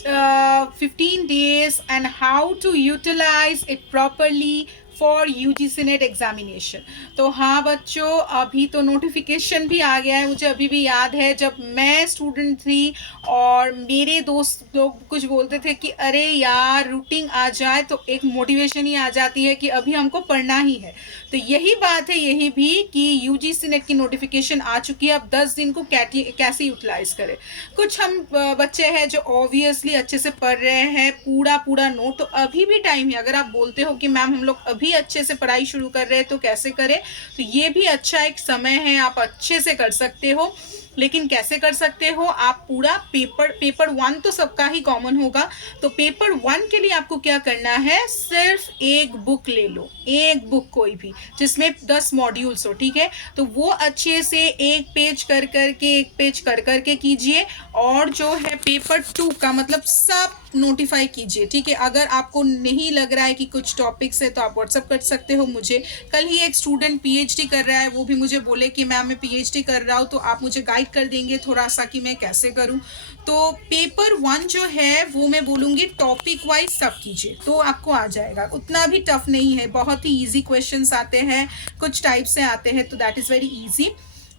15 days and how to utilize it properly for UGC net examination. तो हाँ बच्चों, अभी तो नोटिफिकेशन भी आ गया है। मुझे अभी भी याद है जब मैं स्टूडेंट थी और मेरे दोस्त लोग कुछ बोलते थे कि अरे यार रूटीन आ जाए तो एक मोटिवेशन ही आ जाती है कि अभी हमको पढ़ना ही है। तो यही बात है यही भी कि यूजीसी नेट की नोटिफिकेशन आ चुकी है। अब 10 दिन को कैसे यूटिलाइज करें। कुछ हम बच्चे हैं जो ऑब्वियसली अच्छे से पढ़ रहे हैं पूरा पूरा नोट, तो अभी भी टाइम है। अगर आप बोलते हो कि मैम हम लोग अभी अच्छे से पढ़ाई शुरू कर रहे हैं तो कैसे करें, तो ये भी अच्छा एक समय है, आप अच्छे से कर सकते हो। लेकिन कैसे कर सकते हो, आप पूरा पेपर 1 तो सबका ही कॉमन होगा। तो पेपर 1 के लिए आपको क्या करना है, सिर्फ एक बुक ले लो, एक बुक कोई भी जिसमें 10 मॉड्यूल्स हो, ठीक है। तो वो अच्छे से एक पेज कर करके एक पेज कर करके कीजिए। और जो है पेपर 2 का मतलब सब नोटिफाई कीजिए, ठीक है। अगर आपको नहीं लग रहा है कि कुछ टॉपिक्स है तो आप व्हाट्सअप कर सकते हो मुझे। कल ही एक स्टूडेंट पीएचडी कर रहा है, वो भी मुझे बोले कि मैम मैं पीएचडी कर रहा हूँ, तो आप मुझे गाइड कर देंगे थोड़ा सा कि मैं कैसे करूँ। तो पेपर 1 जो है वो मैं बोलूँगी टॉपिक वाइज सब कीजिए तो आपको आ जाएगा। उतना भी टफ नहीं है, बहुत ही ईजी क्वेश्चंस आते हैं, कुछ टाइप से आते हैं, तो that is very easy.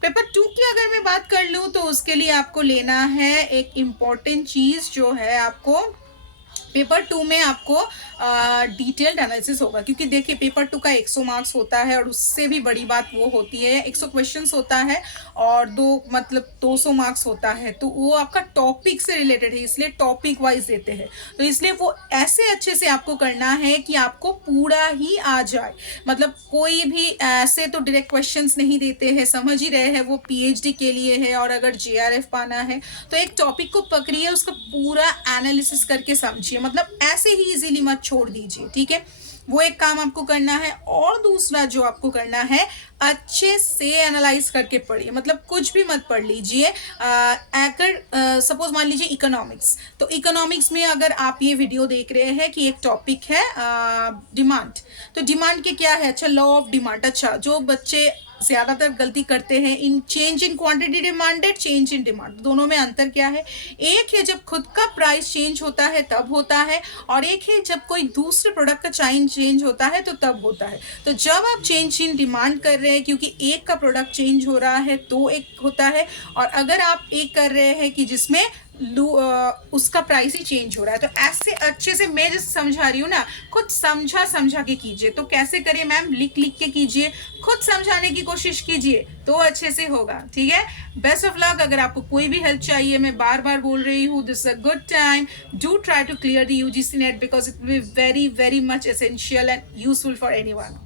Paper 2 की अगर मैं बात कर लूँ तो उसके लिए आपको लेना है एक इम्पॉर्टेंट चीज़ जो है आपको पेपर 2 में आपको डिटेल्ड एनालिसिस होगा। क्योंकि देखिए पेपर 2 का 100 मार्क्स होता है और उससे भी बड़ी बात वो होती है 100 क्वेश्चंस होता है और 200 मार्क्स होता है। तो वो आपका टॉपिक से रिलेटेड है, इसलिए टॉपिक वाइज देते हैं। तो इसलिए वो ऐसे अच्छे से आपको करना है कि आपको पूरा ही आ जाए। मतलब कोई भी ऐसे तो डायरेक्ट क्वेश्चंस नहीं देते हैं, समझ ही रहे हैं, वो पीएचडी के लिए है। और अगर जेआरएफ पाना है तो एक टॉपिक को पकड़िए, उसका पूरा एनालिसिस करके समझिए, मतलब ऐसे ही इजीली मत छोड़ दीजिए, ठीक है। वो एक काम आपको करना है। और दूसरा जो आपको करना है, अच्छे से एनालाइज करके पढ़िए, मतलब कुछ भी मत पढ़ लीजिए। अगर सपोज मान लीजिए इकोनॉमिक्स, तो इकोनॉमिक्स में अगर आप ये वीडियो देख रहे हैं कि एक टॉपिक है डिमांड, तो डिमांड के क्या है, अच्छा लॉ ऑफ डिमांड। अच्छा, जो बच्चे ज्यादातर गलती करते हैं in change in quantity demanded, change in demand, दोनों में अंतर क्या है। एक है जब खुद का प्राइस चेंज होता है तब होता है, और एक है जब कोई दूसरे प्रोडक्ट का चेंज होता है तो तब होता है। तो जब आप चेंज इन डिमांड कर रहे हैं क्योंकि एक का प्रोडक्ट चेंज हो रहा है तो एक होता है, और अगर आप एक कर रहे हैं कि जिसमें उसका प्राइस ही चेंज हो रहा है, तो ऐसे अच्छे से मैं जैसे समझा रही हूँ ना, खुद समझा के कीजिए। तो कैसे करें मैम, लिख के कीजिए, खुद समझाने की कोशिश कीजिए तो अच्छे से होगा, ठीक है। Best of luck. अगर आपको कोई भी हेल्प चाहिए, मैं बार बार बोल रही हूँ, this a good time, do try to clear the UGC NET because it will be very very much essential and useful for anyone.